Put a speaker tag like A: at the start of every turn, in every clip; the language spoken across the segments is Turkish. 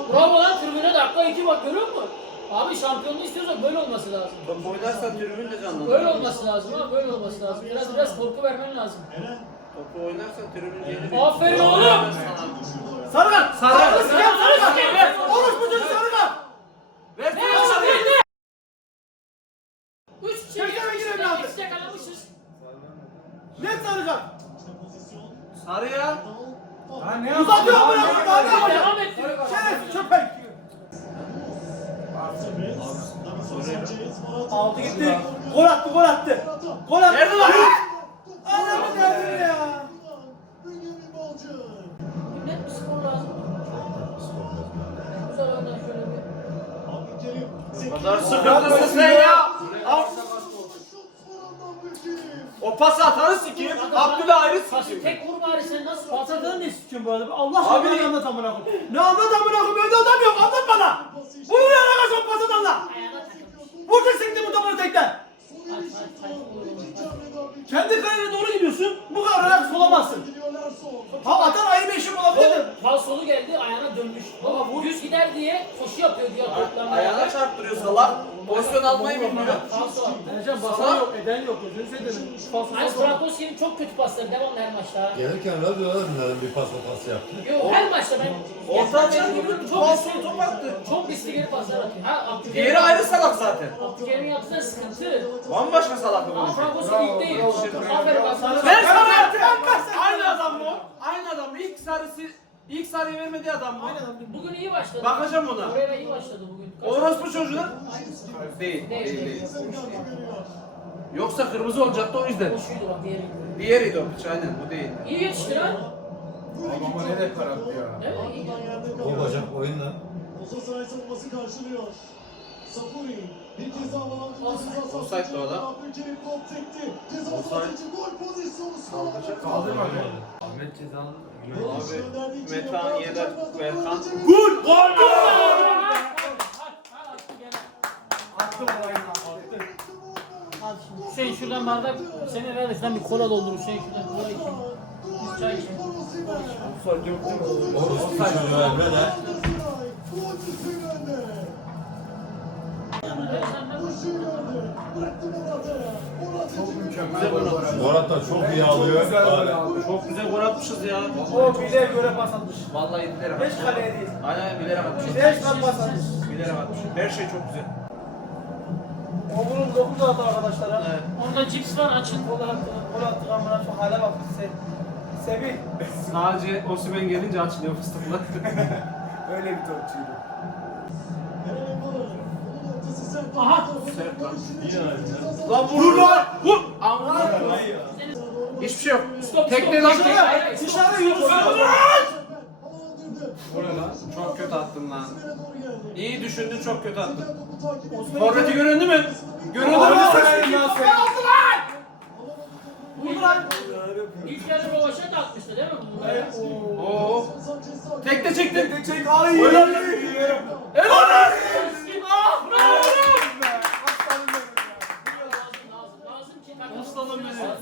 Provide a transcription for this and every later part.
A: Bravo lan tribüne dakika 2 bak görüyor musun? Abi şampiyonluğu istiyorsak böyle olması lazım.
B: Top oynarsan tribün de canlanır.
A: Böyle olması lazım ha, böyle olması lazım. Biraz korku vermen lazım.
B: Topu oynarsan tribün gelir.
A: Aferin oğlum!
C: Sarı kart!
B: Sarı!
C: Sarı kart! Orospu çocuğu sarı kart!
B: Ver
A: Ne? 3 kişi
C: Tekrar girelim abi.
A: ikisi yakalamışız.
C: Net sarı kart!
B: Sarı ya.
C: Uzatıyor mu ya? Daha ne yapacak?
A: Devam et.
C: Şeref köpek! Aldı gitti. Gol attı, gol attı. Gol attı.
B: Nerede lan?
C: Adamı nerede ya?
A: Net bir skor lazım. Güzel oynar şöyle bir.
B: O kadar sıkıntısın sen ya. Al. O pası atarı sikeyim. Abdül'ü ayrı
A: Pası
B: sikeyim.
A: tek vur bari sen nasıl pas
C: Patladığını ne sikiyorsun bu arada? Allah
B: Abi-
C: aşkına ne anlat amına koyayım. Ne anlat amına koyayım? Evde adam yok. Anlat bana. Bunu ne alakası var pas adamla?
A: Ayağına takılmış.
C: Vuracaksın sekti bu topu tekten.
A: Hadi.
C: Kendi kalene doğru gidiyorsun. Bu kadar ayak solamazsın. Ha atan ayrı bir işim olabilir.
A: Fal solu geldi ayağına dönmüş. Baba bu düz gider diye koşu yapıyor diye toplarına.
B: Ayağına çarptırıyor salak. Pozisyon almayı bilmiyor.
A: Falso attı.
C: Ercan basan yok, eden yok. Gözünü seveyim.
A: Aynı Frankowski'nin çok kötü pasları devamlı her maçta.
D: Gelirken radyolar bunların bir pas yaptı.
A: Yok her maçta ben
B: Orta
A: geçen
B: açan
A: gördüm,
B: çok
A: riskli-
B: top attı.
A: Çok riskli geri paslar atıyor. Ha Abdülkerim.
B: Diğeri ayrı salak zaten.
A: Abdülkerim'in yaptığı sıkıntı.
B: Bambaşka salak bu.
A: Ama Frankowski ilk değil. Aferin bak sana.
B: Ver sana! Aynı adam mı? Aynı adam mı? İlk sarıyı vermediği adam mı?
A: Bugün iyi başladı.
B: Bakacağım ona.
A: Oraya iyi başladı bugün.
B: Orospu çocuğu. Değil. Yoksa kırmızı olacaktı o yüzden.
A: Koşuydu bak diğeri.
B: Diğeriydi o piç aynen bu değil.
A: İyi yetişti lan.
E: Ama nereye kararttı ya?
A: Değil mi? İyi.
D: O bacak oyunla.
F: Galatasaray savunması karşılıyor. Safuri bir kez daha alan
B: Offside o adam.
F: Abdülkerim top sekti. Ceza sahası için gol pozisyonu.
B: Kaldıracak.
E: Kaldırmadı.
D: Ahmet Cezan'ın
B: Abi Metehan Yeler Berkan.
C: Gol! Gol!
E: Attım orayı. Attım.
A: Hüseyin şuradan bardak, senin herhalde şuradan bir kola doldur Hüseyin şuradan kola için. Biz çay için.
D: orospu çocuğu Emre de.
E: Mükemmel gol bu arada.
D: Murat da çok iyi alıyor.
E: Güzel gol aldı.
B: Çok güzel gol atmışız ya.
C: O bile göre pas atmış.
B: Vallahi bilerek
C: Beş
B: atmışız.
C: kaleye değil.
B: Aynen bilerek atmışız.
C: Beş lan pas atmış.
B: Bilerek atmışız. Her şey çok güzel.
C: O bunun 9 attı arkadaşlara.
B: Evet.
A: Orada cips var açın.
C: Gol attık amına şu hale bak. Sevi.
B: Sadece Osimhen gelince açılıyor fıstıklar.
E: Öyle bir topçuydu.
A: Aha.
B: Sert lan.
C: Lan vur lan!
B: Vur! Amına hiçbir şey yok.
A: Stop,
B: Tekne
A: stop,
B: lan
A: dışarı.
B: tekne.
C: Dışarı yürü.
B: Bu ne lan? Çok kötü attın lan. İyi düşündün çok kötü attın. Forveti göründü mü? Göründü mü?
E: Severim lan seni.
C: Vur lan!
A: İlk yarı Rovaş'a da atmıştı değil mi bu?
B: Oo. Tekne çektin.
E: Çek ay.
B: Helal.
A: Ah! Bravo! Lazım ki
B: Aslanım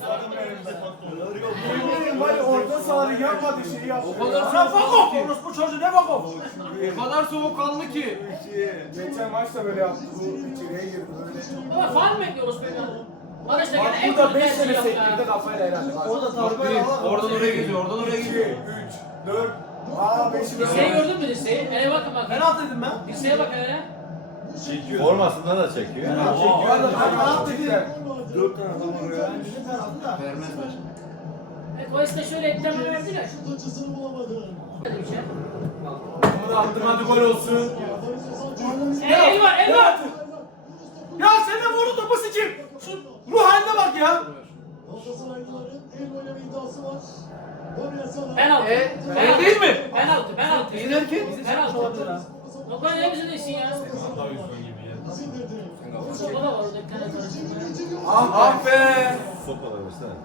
E: Yemin var ya orta sahanı yapmadı şeyi yaptı.
B: O kadar
C: Sen bakov! Orospu çocuğu ne bakov?
B: O kadar soğukkanlı ki.
E: Geçen maçta böyle yaptı. Bu içeriye girdi böyle.
A: Baba faal mi bekliyoruz beni? Barış da
E: Bak
A: gene en
E: burada
A: kötü
E: 5
A: tercih
E: sene
A: yaptı
E: sektirdi
A: ya.
E: kafayla herhalde. Bak.
C: Orada
B: Bak
C: tarıma
B: bir,
C: ya.
B: oradan oraya gidiyor, oradan oraya
E: 2, 3,
B: gidiyor.
E: 4. Aa 5'i
A: Dirseği
E: de.
A: gördün mü dirseği? Ele bakın bak.
C: Penaltı dedim ben.
A: Dirseğe bak hele.
D: Formasından da çekiyor.
E: Bu arada
C: Penaltı dedim.
E: 4 tane adam oraya.
C: Bizim penaltı da.
B: Vermezler.
A: Koysa şöyle ekleme verdiler. Hadi bir şey.
E: Bunu da attım hadi gol olsun.
A: El var, el var.
C: Ya sen de vurun topu sikeyim. Şu ruh haline bak ya.
A: Penaltı.
B: El değil mi?
A: Penaltı, penaltı.
B: İyi derken?
A: Penaltı. O kadar ne bize değilsin ya. Sopa da var orada bir tane karıştırmaya.
B: Ah be!
D: Sopa da versene.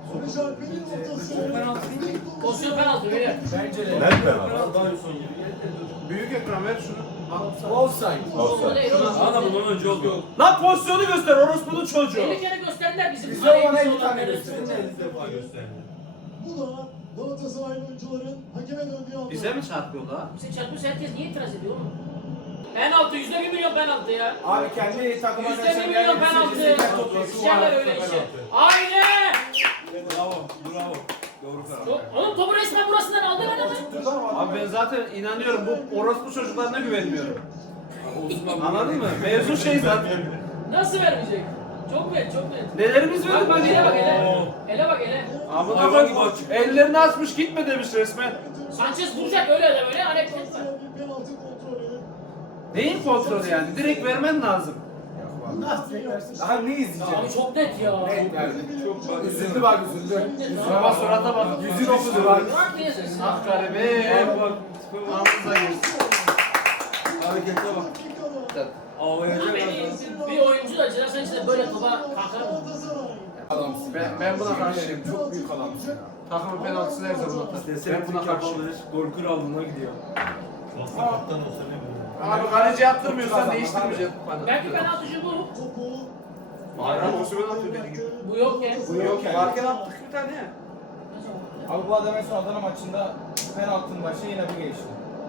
A: Pozisyon penaltı öyle.
E: Bence de.
D: Net penaltı.
B: Büyük ekran ver şunu.
E: Offside.
A: Pozisyon değil oğlum.
B: bundan önce oldu. Lan pozisyonu göster orospunun çocuğu.
A: 50 kere gösterdiler bizim
E: Bize ona
A: kaleye
E: bir tane
A: olanları.
E: gösterdi.
F: Bu da Galatasaraylı oyuncuların Hakeme döndü ya.
B: Bize mi çarpıyorlar?
A: Bize çarpmış herkes niye itiraz ediyor oğlum? Penaltı, %1 milyon penaltı ya.
C: Abi kendi takıma
A: %1 milyon penaltı. İşlerler öyle işi. Aynen.
E: Bravo, bravo. Doğru karar.
A: Oğlum topu resmen burasından aldı lan ama.
B: Abi ben zaten inanıyorum bu orospu çocuklarına güvenmiyorum. Anladın mı? Mevzu şey zaten.
A: Nasıl vermeyecek? Çok net, çok net.
B: Nelerimiz
A: Bak
B: verdi
A: bak
B: bak
A: ele bak
B: ya.
A: ele. Ele bak ele.
B: Amına koyayım. Ellerini açmış gitme demiş resmen.
A: Sanchez vuracak öyle de böyle hareket var.
F: Bir penaltı kontrolü.
B: Neyin kontrolü yani? Direkt vermen lazım.
C: Daha ne izleyeceğim?
A: Abi çok net ya.
E: Çok bak.
C: Üzüldü bak üzüldü.
B: Şuna bak surata bak.
C: Yüzü düştü bak.
B: Ah garibim. Bak. Ağzınıza girsin.
E: Harekete bak. Ağlayacak
A: Bir oyuncu da Cirasan içinde böyle topa kalkar mı?
E: adamsın.
B: Ben buna karşıyım.
E: Çok büyük adamsın ya.
B: Takımın penaltısını her zaman atar. Ben buna karşıyım.
E: Gol krallığına gidiyor.
D: Kaptan olsa ne bileyim.
B: Abi kaleci yaptırmıyorsan değiştirmeyeceğim bana.
A: Belki penaltıcı bu.
F: Topu.
B: Bayram Osman atıyor dediği gibi.
A: Bu yok ya.
C: Bu yok yani.
B: Varken attık bir tane ya.
C: Abi bu adam en son Adana maçında penaltının başı yine bu geçti.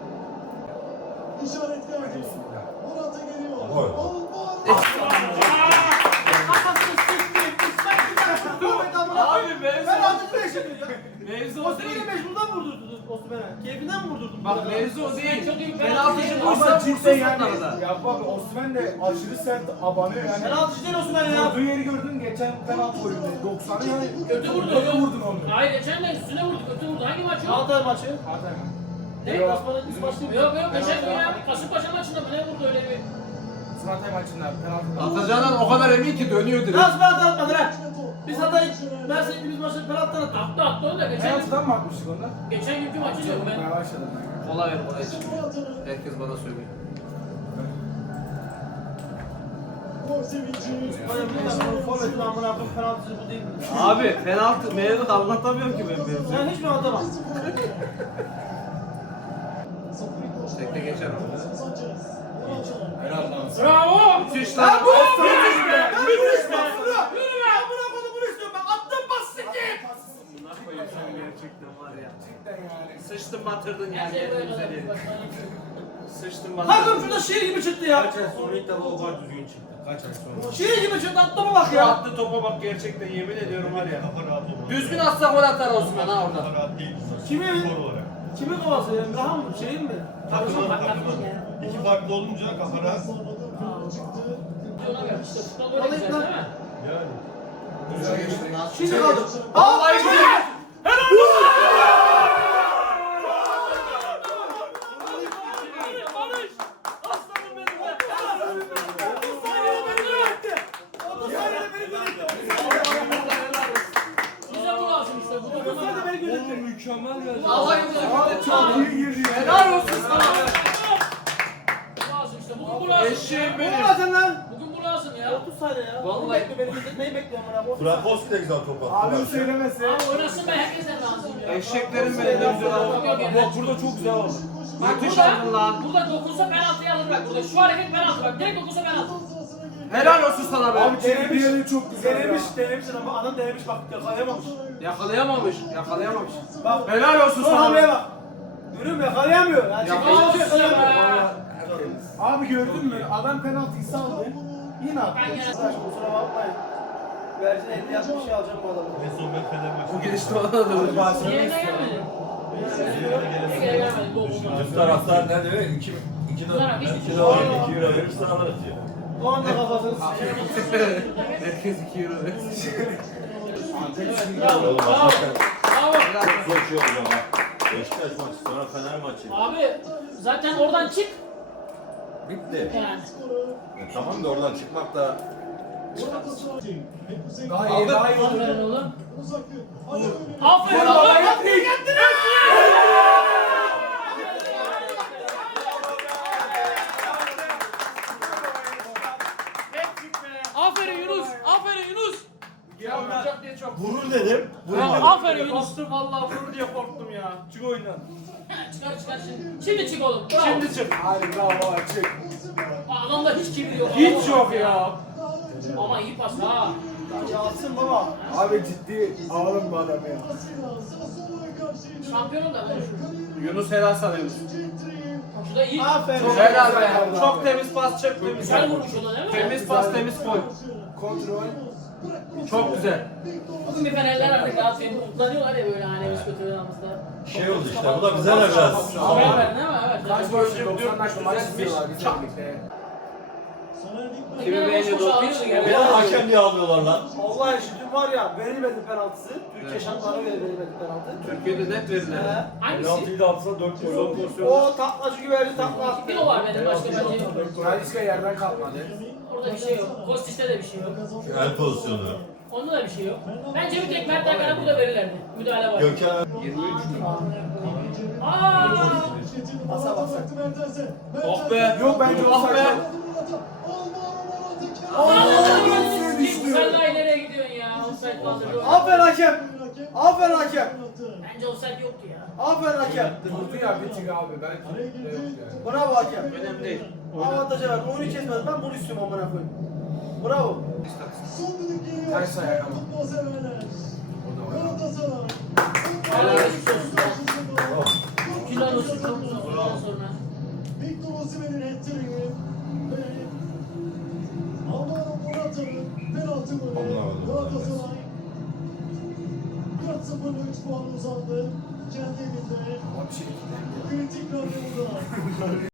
F: İşaret verdi. Murat'a geliyor.
D: Gol.
B: Abi mevzu.
C: Penaltı ne şimdi ya?
B: Mevzu o değil.
C: Osman'ı mecburdan vurdurdunuz Osman'a. Keyfinden mi vurdurdun?
B: Bak mevzu o değil.
A: Çok iyi
B: Penaltıcı
A: penaltı.
B: buysa
E: Ama
B: vursun
E: cidden yani.
B: sonlarda.
E: Ya bak Osman de aşırı sert abanıyor yani.
C: Penaltı değil Osman ya.
E: Vurduğu yeri gördün geçen penaltı oyunda. 90'ı yani.
A: Kötü vurdu.
E: Kötü vurdun onu.
A: Hayır geçen de üstüne vurdu. Kötü vurdu. Hangi maç o?
C: Altay maçı.
E: Hatay mı?
A: Ne?
C: Yok.
A: Osman'ın üst maçı değil mi? Yok yok geçen gün ya. Kasımpaşa maçında mı ne vurdu öyle bir?
E: Hatay maçında penaltı.
B: Atacağından o kadar emin ki dönüyor direkt.
C: Nasıl penaltı atmadın ha? Biz Hatay derse hepimiz maçı penaltı attık.
A: Attı onu da geçen gün.
E: Penaltıdan mı atmıştık onda?
A: Geçen günkü maçı diyorum ben.
E: Ben başladım ben.
B: Kola ver kola için. Herkes bana söylüyor.
F: Gol sevinci.
C: Böyle bir dakika forvetin amına koyayım penaltıcı bu değil mi?
B: Abi penaltı mevzu anlatamıyorum ki ben mevzu.
C: Sen hiç mi atamam?
B: Tekte geçer ama.
E: Helal lan.
A: Bravo!
B: Müthiş lan.
C: Müthiş be! Müthiş be! Yürü be! Amına koydum bunu istiyorum ben. Attım bas sikeyim!
B: Buna koyuyor sen gerçekten var ya.
E: Cidden yani.
B: Sıçtın batırdın
A: Her
B: yani
A: şey böyle
B: güzeli.
A: oldu.
B: Sıçtın
C: Hakan
B: batırdın.
C: şurada şiir gibi çıktı ya.
D: Kaç ay sonra ilk defa o gol düzgün çıktı. Kaç ay sonra.
C: Şiir gibi çıktı attığıma bak
B: Şu
C: ya.
B: attığı topa bak gerçekten yemin ediyorum var ya.
D: Kafa rahat olur.
B: Düzgün atsa gol atar Osman ha orada.
D: Kafa rahat değil.
C: Kimi?
D: Skor olarak.
C: Kimin kovası ya? Emrah'ın mı? Şeyin mi?
D: Takımın İki farklı olunca kafa rahat.
A: Ona ver işte futbol böyle güzel değil mi?
D: Yani.
E: Güzel geçti.
C: Şimdi kaldım.
B: Vallahi güzel.
A: Bize bu lazım işte. Bu da
C: Sen de beni gözetme.
E: Mükemmel ya.
A: Vallahi bize
E: Çok iyi girdi.
B: Helal olsun sana be.
A: bu lazım işte. Bugün bu lazım.
B: Eşeğim
C: Ne
B: benim.
C: olacaksın lan?
A: Bugün bu lazım ya.
C: 30 saniye ya.
B: Vallahi.
C: Bekle beni gözetmeyi bekliyorum bana.
D: Frankowski de güzel top attı.
E: Abi
D: bak.
E: söylemese.
A: Abi oynasın ben herkesten lazım ya.
B: Eşeklerim benim ne güzel oldu.
E: Bak burada çok güzel oldu.
A: Bak
B: Müthiş
A: burada,
B: aldın lan.
A: burada dokunsa penaltıyı alır bak burada. Şu hareket penaltı bak. Direkt dokunsa penaltı.
B: Helal olsun sana be.
E: Abi denemiş çok güzel ya.
C: Denemiş ama adam denemiş bak yakalayamamış.
B: Yakalayamamış. Yakalayamamış.
C: Bak
B: Helal olsun
C: son
B: sana
C: hamleye
B: be.
C: bak. Görüyor musun yakalayamıyor. Yani
B: Yakalayamıyor.
C: çekmeye çalışıyor, yakalayamıyor.
E: Abi gördün mü? Adam penaltıyı saldı. Yine attı.
A: Ben gene
C: Arkadaş kusura bakmayın. Vercin ehliyat bir şey alacağım bu adamı.
D: En son ben Fenerbahçe.
B: Bu girişte ona da dönüyor.
A: yerine gelmedi. Yerine gelmedi. Dokunma.
D: Tüm taraftar ne diyor? 2 euro verirse alırız diyor.
C: O anda kafasını
B: Herkes 2 euro versin.
A: Bravo.
D: Oğlum,
A: Bravo.
D: hakikaten
A: Bravo.
D: çok zor şey oluyor bak. Beşiktaş maçı sonra Fener maçı.
A: Abi zaten oradan çık
D: Bitti.
A: yani.
D: Tamam da oradan çıkmak da
E: Daha iyi daha iyi oldu.
A: Aferin oğlum.
F: Uzak.
A: Aferin oğlum. Aferin Yunus. Aferin Yunus.
B: Ya vuracak diye çok.
D: vurur dedim.
A: Aferin Yunus.
B: Korktum vallahi vurur diye korktum ya.
E: Çık oyundan.
A: Çıkar çıkar şimdi. Şimdi çık oğlum. Bravo.
B: Şimdi çık.
E: Hadi bravo çık.
A: Adamda hiç kibir yok.
B: Hiç yok ya.
A: Ama iyi pas ha.
C: Çalsın baba.
E: Abi ciddi alalım bu adamı ya.
A: Şampiyonum da konuşur.
B: Yunus helal sana Yunus.
A: Şurada iyi.
C: Aferin.
B: Çok helal be. Çok temiz pas, çok temiz.
A: Güzel vurmuş o da değil mi?
B: Temiz pas, temiz gol.
E: Kontrol.
B: Çok güzel.
A: Bugün bir Fenerler artık Galatasaray'ın kullanıyorlar ya böyle hani biz kötü aramızda.
D: Şey oldu işte, bu da bize ne biraz.
A: Haber verdin değil mi? Evet.
B: Kaç golcü
E: 90 dakika maç istiyorlar
B: düzeltmiş.
E: bizden birlikte.
B: Kimi beğeniyordu o piç?
D: Bir de hakem diye alıyorlar lan.
C: Allah aşkına dün var ya verilmedi penaltısı. Türkiye şartlarına verilmedi penaltı.
B: Türkiye'de net verilen.
A: Hangisi?
D: Penaltıyı da atsa 4
B: Son
D: gol.
B: pozisyon.
C: O taklacı güverli takla attı.
A: Bir o var benim başka bence.
E: Talisca yerden kalkmadı.
A: Orada bir şey yok. Kostic'te de bir şey yok.
D: Şu el pozisyonu.
A: Onda da bir şey yok. Bence bir tek Mert Hakan'a burada verirlerdi. Müdahale var.
D: Gökhan
B: 23 mü?
A: Aaa!
C: Basa basa.
B: Oh be.
C: Yok bence
B: Oh
C: offside
B: be.
C: yok.
A: Sen daha ileriye gidiyorsun ya. Offside kaldırdı.
C: Aferin hakem. Aferin hakem.
A: Bence offside yoktu ya.
C: Aferin hakem.
E: Durdu ya bir tık abi. Belki de yok yani.
C: Bravo hakem.
B: Önemli değil.
C: Avantaja ver. Oyunu kesmez. Ben bunu istiyorum amına koyayım. Bravo.
E: Ters ayak ama.
A: Helal olsun. Helal olsun. Çok uzun süreden sonra.
F: Victor Osimhen'in hat-trick'i ve Alvaro Morata'nın penaltı golü. Galatasaray 4-0'la 3 puan uzandı. Kendi evinde
E: Ama bir şey
F: kritik randevuda.